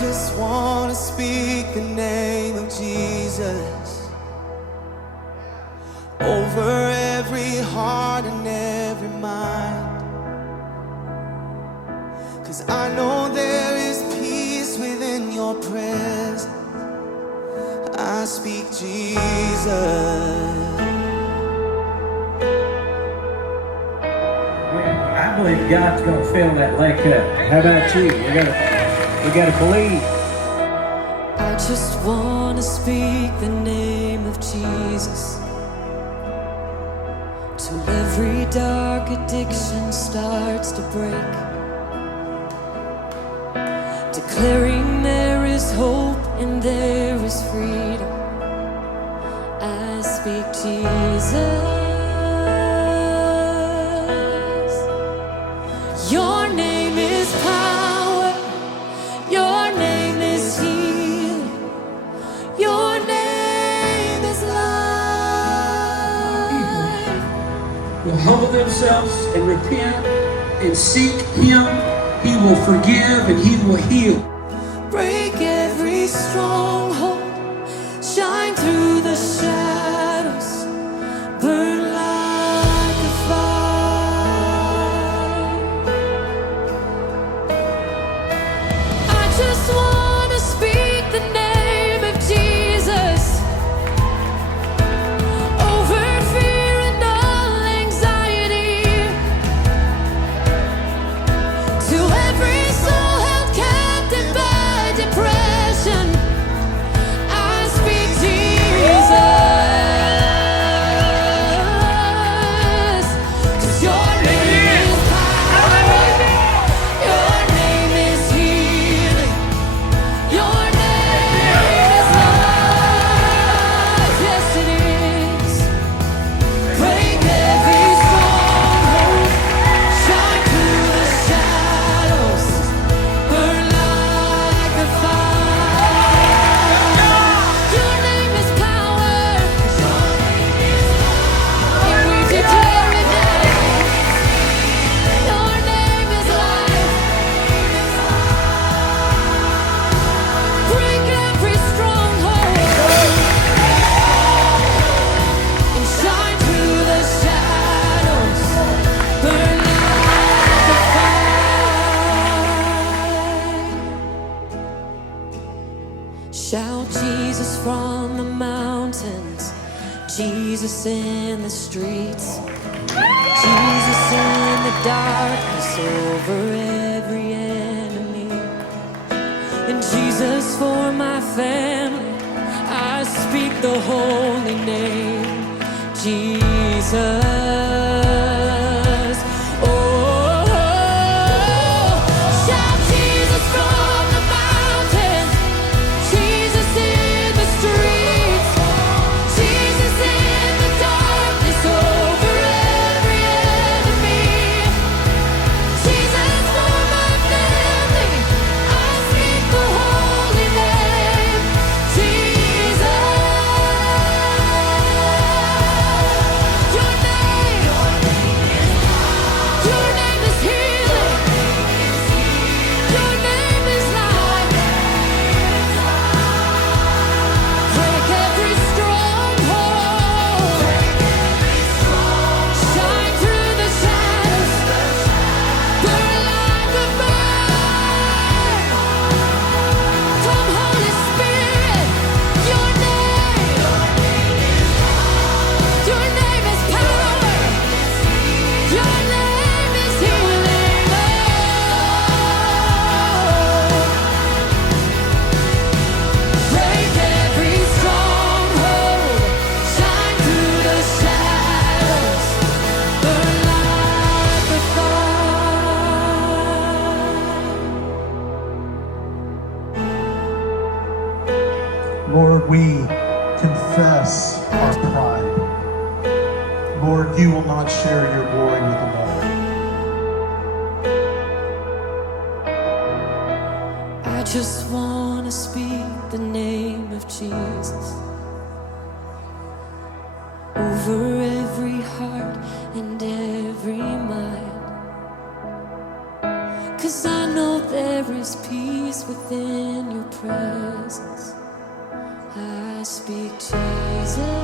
just want to speak the name of Jesus over every heart and every mind. 'Cause I know there is peace within your presence. I speak Jesus. I believe God's going to fill that lake up. How about you? We got to believe. I just want to speak the name of Jesus till every dark addiction starts to break, declaring there is hope and there is freedom. I speak Jesus. Your name is power. Your name is healing. Your name is life. Will humble themselves and repent and seek Him, He will forgive and He will heal. Break every stronghold, shine through the shadows, burn like a fire. I just want to speak the name of Jesus over fear and all anxiety, to every soul held captive by depression. I speak Jesus. 'Cause your name is power. Your name is healing. Your name is life. Yes, it is. Break every stronghold, shine through the shadows, burn like a fire. Your name is power, and we declare it now. Your name is life. Break every stronghold and shine through the shadows, burn like a fire. Shout Jesus from the mountains, Jesus in the streets, Jesus in the darkness over every enemy, and Jesus for my family. I speak the holy name, Jesus. Oh, shout Jesus from the mountains, Jesus in the streets, Jesus in the darkness over every enemy, Jesus for my family. I speak the holy name, Jesus. Your name is healing. Your name is life. Break every stronghold, shine through the shadows, burn like a fire. Come, Holy Spirit, your name is power. Your name is healing. Break every stronghold, shine through the shadows, burn like a fire. Lord, we confess our pride. Lord, you will not share your glory with another. I just want to speak the name of Jesus over every heart and every mind. 'Cause I know there is peace peace within your presence. I speak Jesus.